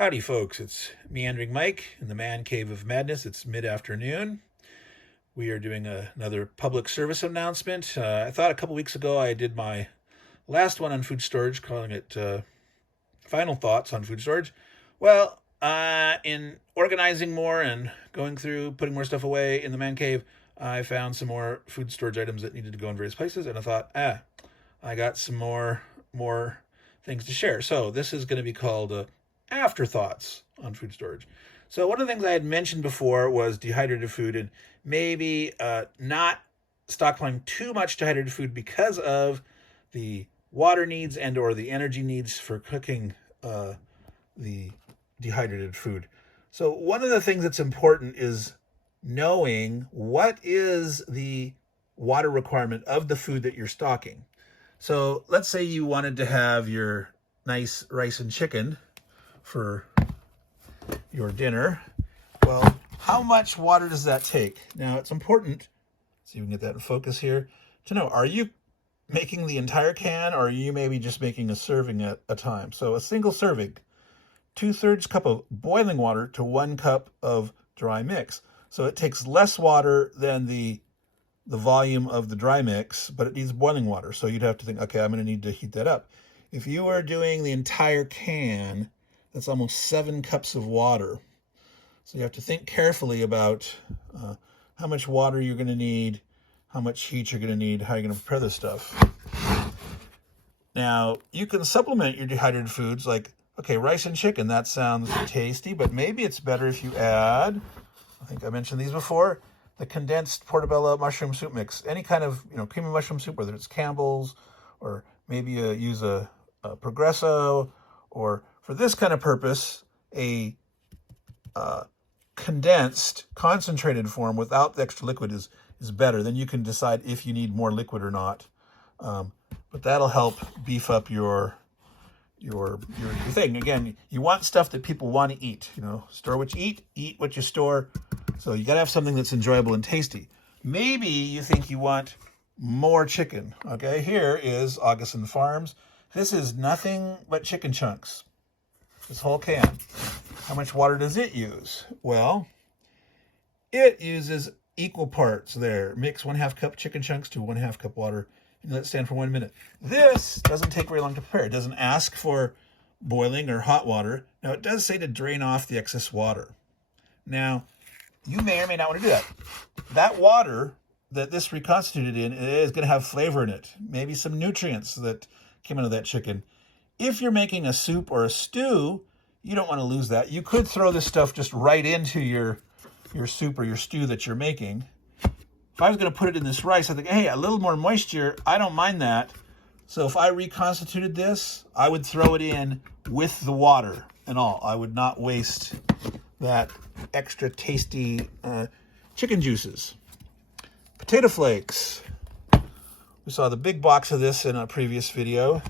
Howdy, folks. It's Meandering Mike in the Man Cave of Madness. It's mid-afternoon. We are doing another public service announcement. I thought a couple weeks ago I did my last one on food storage, calling it Final Thoughts on Food Storage. Well, in organizing more and going through, putting more stuff away in the Man Cave, I found some more food storage items that needed to go in various places, and I thought, I got some more things to share. So this is going to be called Afterthoughts on food storage. So one of the things I had mentioned before was dehydrated food, and maybe not stockpiling too much dehydrated food because of the water needs and or the energy needs for cooking the dehydrated food. So one of the things that's important is knowing what is the water requirement of the food that you're stocking. So let's say you wanted to have your nice rice and chicken for your dinner. Well, how much water does that take? Now, it's important, see if we can get that in focus here, to know, are you making the entire can, or are you maybe just making a serving at a time? So a single serving, 2/3 cup of boiling water to 1 cup of dry mix. So it takes less water than the volume of the dry mix, but it needs boiling water. So you'd have to think, okay, I'm going to need to heat that up. If you are doing the entire can, that's almost 7 cups of water. So you have to think carefully about how much water you're going to need, how much heat you're going to need, how you're going to prepare this stuff. Now, you can supplement your dehydrated foods like, okay, rice and chicken, that sounds tasty, but maybe it's better if you add, I think I mentioned these before, the condensed portobello mushroom soup mix. Any kind of creamy mushroom soup, whether it's Campbell's, or maybe use a Progresso, or for this kind of purpose, a condensed, concentrated form without the extra liquid is better. Then you can decide if you need more liquid or not. But that'll help beef up your thing. Again, you want stuff that people want to eat. Store what you eat what you store. So you got to have something that's enjoyable and tasty. Maybe you think you want more chicken. Okay, here is Augustin Farms. This is nothing but chicken chunks. This whole can. How much water does it use? Well, it uses equal parts there. Mix 1/2 cup chicken chunks to 1/2 cup water and let it stand for 1 minute. This doesn't take very long to prepare. It doesn't ask for boiling or hot water. Now, it does say to drain off the excess water. Now, you may or may not want to do that. That water that this reconstituted in is going to have flavor in it. Maybe some nutrients that came out of that chicken. If you're making a soup or a stew, you don't want to lose that. You could throw this stuff just right into your soup or your stew that you're making. If I was going to put it in this rice, I think, hey, a little more moisture, I don't mind that. So if I reconstituted this, I would throw it in with the water and all. I would not waste that extra tasty chicken juices. Potato flakes. We saw the big box of this in a previous video.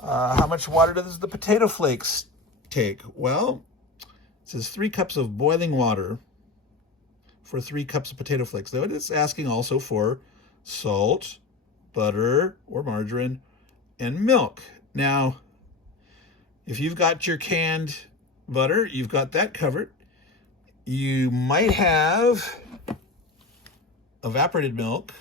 How much water does the potato flakes take? Well, it says 3 cups of boiling water for 3 cups of potato flakes. Though it is asking also for salt, butter or margarine, and milk. Now, if you've got your canned butter, you've got that covered. You might have evaporated milk.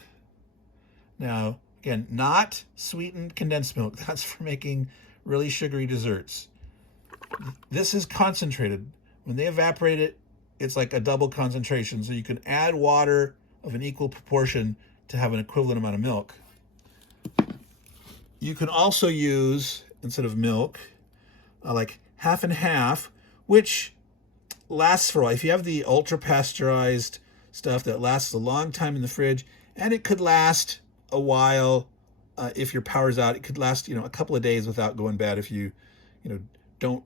Now, again, not sweetened condensed milk. That's for making really sugary desserts. This is concentrated. When they evaporate it, it's like a double concentration. So you can add water of an equal proportion to have an equivalent amount of milk. You can also use, instead of milk, like half and half, which lasts for a while. If you have the ultra pasteurized stuff, that lasts a long time in the fridge, and it could last a while. If your power's out, it could last a couple of days without going bad if you don't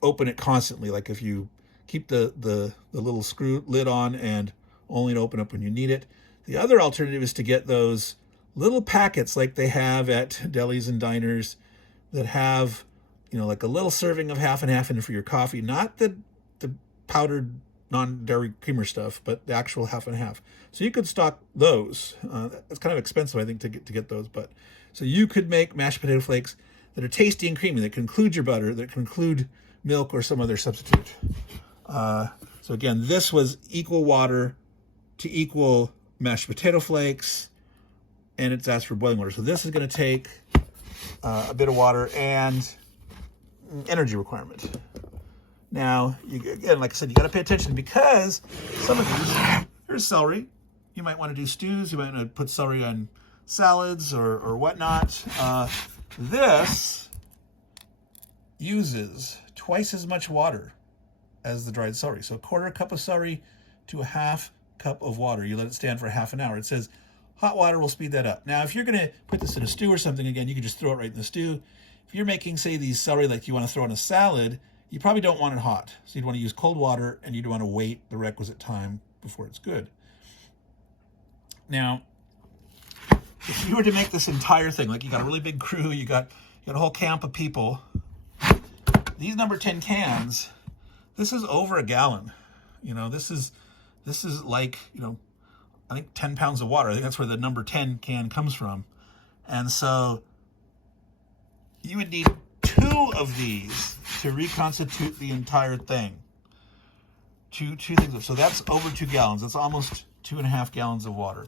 open it constantly. Like if you keep the little screw lid on and only to open up when you need it. The other alternative is to get those little packets like they have at delis and diners that have like a little serving of half and half in for your coffee, not the powdered non-dairy creamer stuff, but the actual half and half. So you could stock those. It's kind of expensive, I think, to get those. But so you could make mashed potato flakes that are tasty and creamy, that can include your butter, that can include milk or some other substitute. So again, this was equal water to equal mashed potato flakes, and it's asked for boiling water. So this is going to take a bit of water and energy requirement. Now, again, like I said, you got to pay attention because some of these, here's celery. You might want to do stews. You might want to put celery on salads or whatnot. This uses twice as much water as the dried celery. So a quarter cup of celery to a half cup of water. You let it stand for half an hour. It says hot water will speed that up. Now, if you're going to put this in a stew or something, again, you can just throw it right in the stew. If you're making, say, these celery like you want to throw in a salad, you probably don't want it hot. So you'd want to use cold water, and you'd want to wait the requisite time before it's good. Now, if you were to make this entire thing, like you got a really big crew, you got a whole camp of people, these number 10 cans, this is over a gallon. You know, this is like, you know, I think 10 pounds of water. I think that's where the number 10 can comes from. And so you would need 2 of these to reconstitute the entire thing. Two things. So that's over 2 gallons. That's almost 2.5 gallons of water.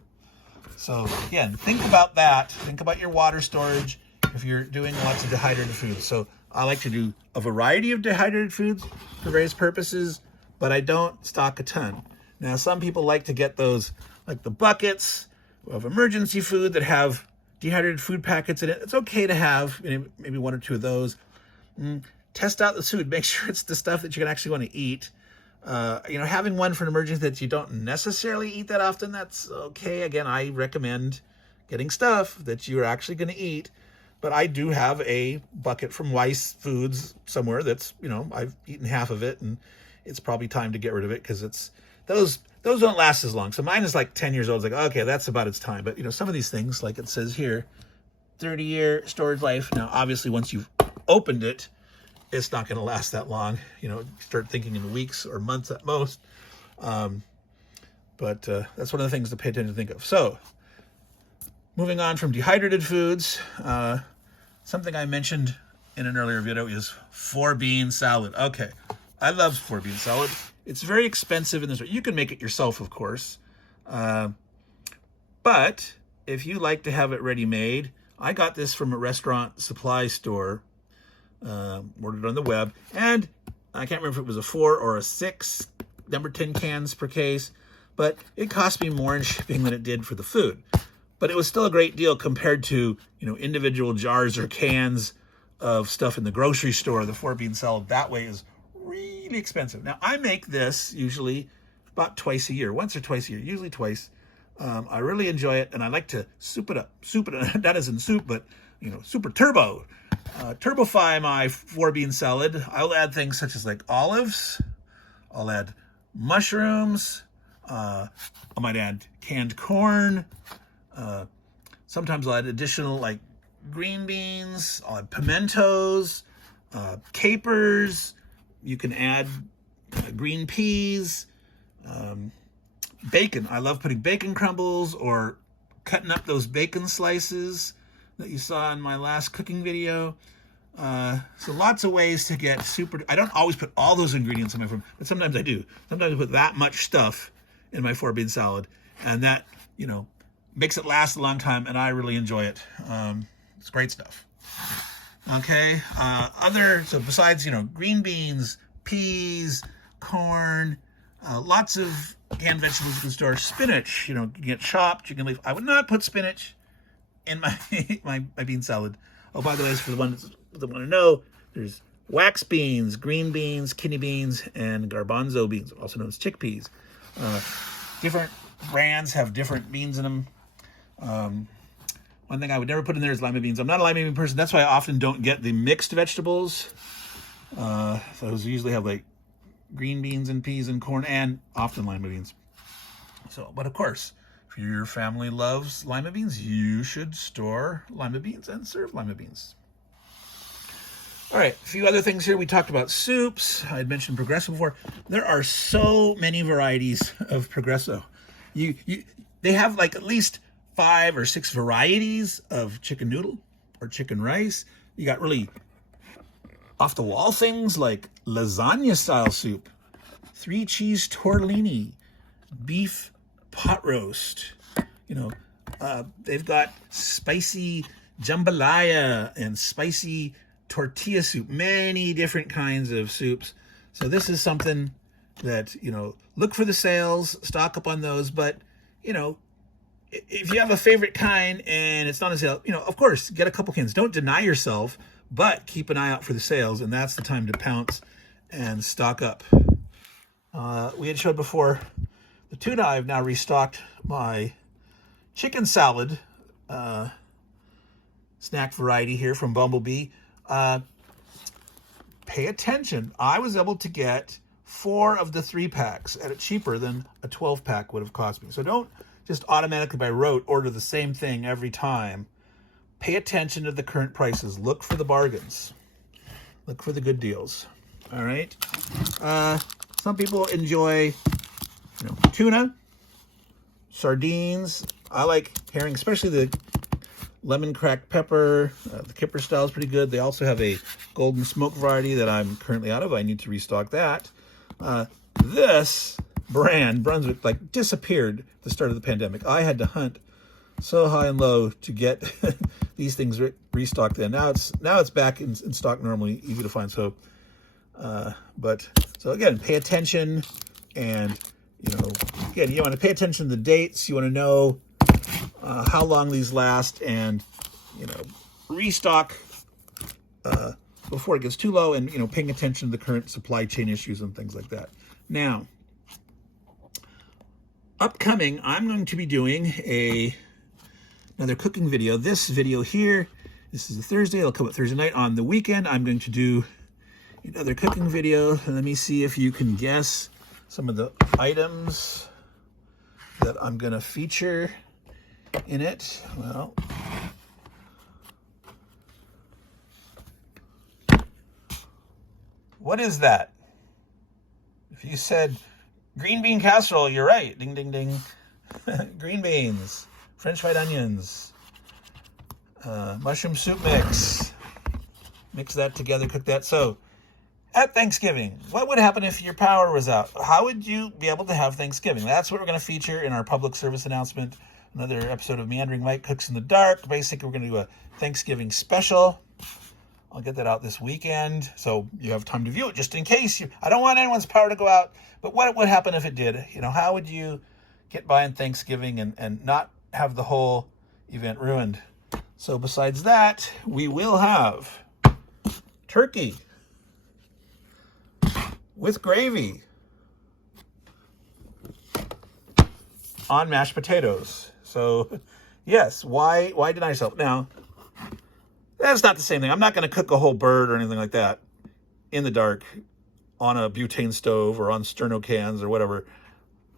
So again, think about that. Think about your water storage if you're doing lots of dehydrated foods. So I like to do a variety of dehydrated foods for various purposes, but I don't stock a ton. Now, some people like to get those, like the buckets of emergency food that have dehydrated food packets in it. It's okay to have maybe 1 or 2 of those. Test out the food. Make sure it's the stuff that you're going to actually want to eat. You know, having one for an emergency that you don't necessarily eat that often, that's okay. Again, I recommend getting stuff that you're actually going to eat. But I do have a bucket from Weiss Foods somewhere that's, you know, I've eaten half of it, and it's probably time to get rid of it because it's those don't last as long. So mine is like 10 years old. It's like, okay, that's about its time. But, you know, some of these things, like it says here, 30-year storage life. Now, obviously, once you've opened it, it's not going to last that long. You know, start thinking in weeks or months at most. But that's one of the things to pay attention to think of. So, moving on from dehydrated foods, something I mentioned in an earlier video is 4-bean salad. Okay, I love 4-bean salad. It's very expensive in this way. You can make it yourself, of course. But if you like to have it ready-made, I got this from a restaurant supply store, ordered on the web, and I can't remember if it was a 4 or a 6 number 10 cans per case, but it cost me more in shipping than it did for the food. But it was still a great deal compared to, you know, individual jars or cans of stuff in the grocery store. The 4-bean salad that way is really expensive. Now, I make this usually about twice a year, once or twice a year, usually twice. I really enjoy it, and I like to soup it up. That isn't soup, but, you know, super turbofy my 4-bean salad. I'll add things such as like olives. I'll add mushrooms. I might add canned corn. Sometimes I'll add additional like green beans. I'll add pimentos, capers. You can add green peas, bacon. I love putting bacon crumbles or cutting up those bacon slices that you saw in my last cooking video. So lots of ways to get super. I don't always put all those ingredients in my food, but sometimes I do. Sometimes I put that much stuff in my 4-bean salad, and that, you know, makes it last a long time, and I really enjoy it. It's great stuff. Okay, so besides, you know, green beans, peas, corn, lots of canned vegetables you can store. Spinach, you know, you can get chopped, you can leave. I would not put spinach in my my bean salad. Oh, by the way, for the ones that want to know, there's wax beans, green beans, kidney beans, and garbanzo beans, also known as chickpeas. Different brands have different beans in them. One thing I would never put in there is lima beans. I'm not a lima bean person. That's why I often don't get the mixed vegetables. Those usually have like green beans and peas and corn, and often lima beans. So, but of course, if your family loves lima beans, you should store lima beans and serve lima beans. All right, a few other things here. We talked about soups. I had mentioned Progresso before. There are so many varieties of Progresso. They have like at least 5 or 6 varieties of chicken noodle or chicken rice. You got really off-the-wall things like lasagna-style soup, 3-cheese tortellini, beef pot roast. You know, they've got spicy jambalaya and spicy tortilla soup, many different kinds of soups. So this is something that, you know, look for the sales, stock up on those. But, you know, if you have a favorite kind and it's not on sale, you know, of course, get a couple cans. Don't deny yourself, but keep an eye out for the sales, and that's the time to pounce and stock up. We had showed before the tuna. I've now restocked my chicken salad snack variety here from Bumblebee. Pay attention. I was able to get 4 of the 3-packs at a cheaper than a 12-pack would have cost me. So don't just automatically by rote order the same thing every time. Pay attention to the current prices. Look for the bargains. Look for the good deals. All right. Some people enjoy, you know, tuna, sardines. I like herring, especially the lemon cracked pepper. The Kipper style is pretty good. They also have a golden smoke variety that I'm currently out of. I need to restock that. This brand, Brunswick, like disappeared at the start of the pandemic. I had to hunt so high and low to get these things restocked. Then now it's back in stock normally, easy to find. So, so again, pay attention, and you know, again, you want to pay attention to the dates. You want to know how long these last, and you know, restock before it gets too low, and you know, paying attention to the current supply chain issues and things like that. Now, upcoming, I'm going to be doing another cooking video. This video here, this is a Thursday. It'll come up Thursday night. On the weekend, I'm going to do another cooking video. Let me see if you can guess some of the items that I'm going to feature in it. Well, what is that? If you said green bean casserole, you're right. Ding, ding, ding. Green beans, French fried onions, mushroom soup mix. Mix that together, cook that. So, at Thanksgiving, what would happen if your power was out? How would you be able to have Thanksgiving? That's what we're going to feature in our public service announcement. Another episode of Meandering Mike Cooks in the Dark. Basically, we're going to do a Thanksgiving special. I'll get that out this weekend, so you have time to view it, just in case. I don't want anyone's power to go out, but what would happen if it did? You know, how would you get by on Thanksgiving and not have the whole event ruined? So besides that, we will have turkey with gravy on mashed potatoes. So yes, why deny yourself? Now, that's not the same thing. I'm not going to cook a whole bird or anything like that in the dark on a butane stove or on sterno cans or whatever.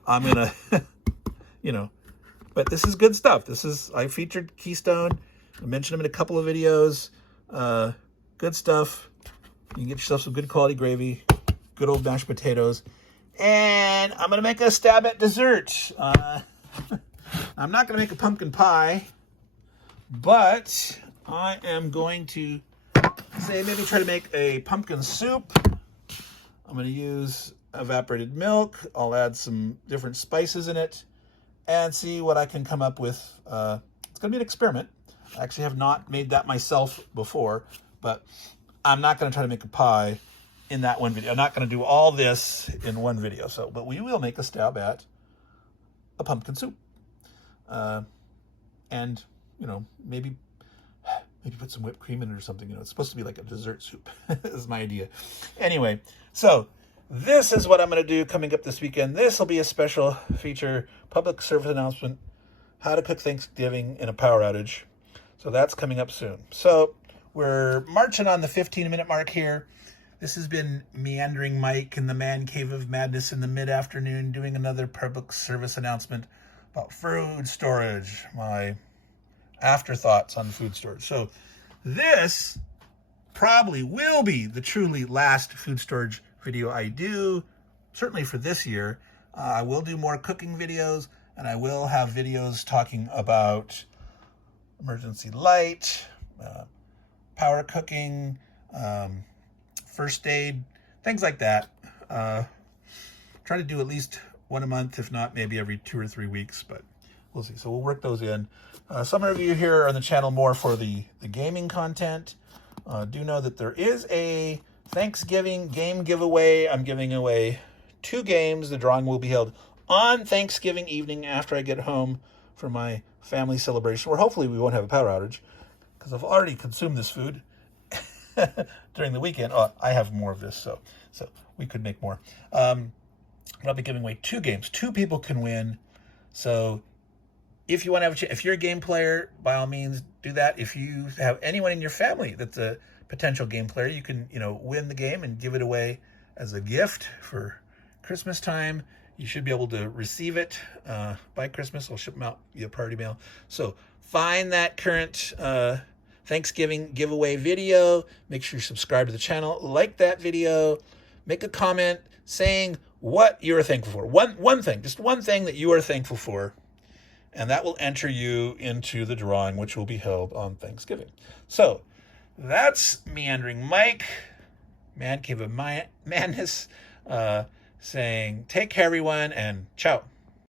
I'm going to, you know, but this is good stuff. I featured Keystone. I mentioned them in a couple of videos. Good stuff. You can get yourself some good quality gravy, good old mashed potatoes. And I'm going to make a stab at dessert. I'm not going to make a pumpkin pie, but I am going to maybe try to make a pumpkin soup. I'm going to use evaporated milk. I'll add some different spices in it and see what I can come up with. It's going to be an experiment. I actually have not made that myself before, but I'm not going to try to make a pie in that one video. I'm not going to do all this in one video. But we will make a stab at a pumpkin soup. And, you know, maybe put some whipped cream in it or something. You know, it's supposed to be like a dessert soup is my idea. Anyway, so this is what I'm going to do coming up this weekend. This will be a special feature, public service announcement, how to cook Thanksgiving in a power outage. So that's coming up soon. So we're marching on the 15-minute mark here. This has been Meandering Mike in the Man Cave of Madness in the mid-afternoon, doing another public service announcement about food storage, my afterthoughts on food storage. So this probably will be the truly last food storage video I do, certainly for this year. I will do more cooking videos, and I will have videos talking about emergency light, power cooking, first aid, things like that. Try to do at least one a month, if not maybe every 2 or 3 weeks, but we'll see. So we'll work those in. Some of you here on the channel more for the gaming content. Do know that there is a Thanksgiving game giveaway. I'm giving away 2 games. The drawing will be held on Thanksgiving evening after I get home for my family celebration, where hopefully we won't have a power outage because I've already consumed this food during the weekend. Oh, I have more of this, so we could make more. But I'll be giving away 2 games. 2 people can win. So if you want to have if you're a game player, by all means do that. If you have anyone in your family that's a potential game player, you can, win the game and give it away as a gift for Christmas time. You should be able to receive it by Christmas. I'll ship them out via party mail. So find that current Thanksgiving giveaway video. Make sure you subscribe to the channel. Like that video. Make a comment saying what you're thankful for. One thing, just one thing that you are thankful for. And that will enter you into the drawing, which will be held on Thanksgiving. So that's Meandering Mike, Man Cave of Madness, saying take care, everyone, and ciao.